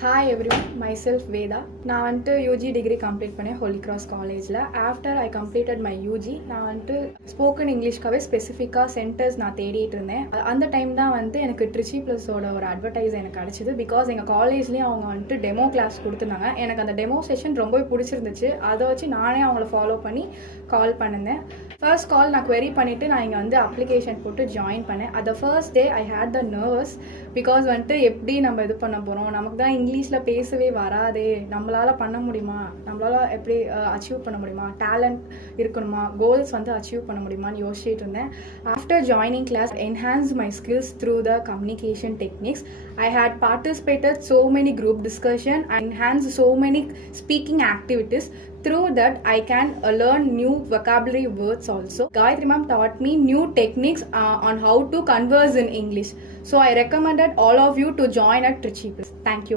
Hi everyone, myself Veda. நான் வந்துட்டு UG degree complete பண்ணேன் ஹோலி கிராஸ் காலேஜில். After I completed my UG, நான் வந்துட்டு ஸ்போக்கன் இங்கிலீஷ்க்காகவே ஸ்பெசிஃபிக்காக சென்டர்ஸ் நான் தேடிட்டு இருந்தேன். அந்த டைம் தான் வந்து எனக்கு ட்ரிச்சி ப்ளஸோட ஒரு அட்வர்டைஸ் எனக்கு கிடச்சிது. பிகாஸ் எங்கள் காலேஜ்லேயும் அவங்க வந்துட்டு டெமோ கிளாஸ் கொடுத்துருந்தாங்க. எனக்கு அந்த டெமோ செஷன் ரொம்பவே பிடிச்சிருந்துச்சு. அதை வச்சு நானே அவங்கள ஃபாலோ பண்ணி கால் பண்ணியிருந்தேன். ஃபர்ஸ்ட் கால் நான் query பண்ணிவிட்டு நான் இங்கே வந்து அப்ளிகேஷன் போட்டு ஜாயின் பண்ணேன். அந்த first day I had the nervous. Because வந்துட்டு எப்படி நம்ம இது பண்ண போகிறோம், நமக்கு தான் இங்கிலீஷில் பேசவே வராதே, நம்மளால் பண்ண முடியுமா, நம்மளால் எப்படி அச்சீவ் பண்ண முடியுமா, டேலண்ட் இருக்கணுமா, கோல்ஸ் வந்து அச்சீவ் பண்ண முடியுமான்னு யோசிச்சுட்டு இருந்தேன். After joining class enhance my skills through the communication techniques. I had participated so many group discussion and enhanced so many speaking activities. Through that I can learn new vocabulary words also. Gayatri ma'am taught me new techniques on how to converse in English. So I recommended all of you to join at Trichy. Thank you.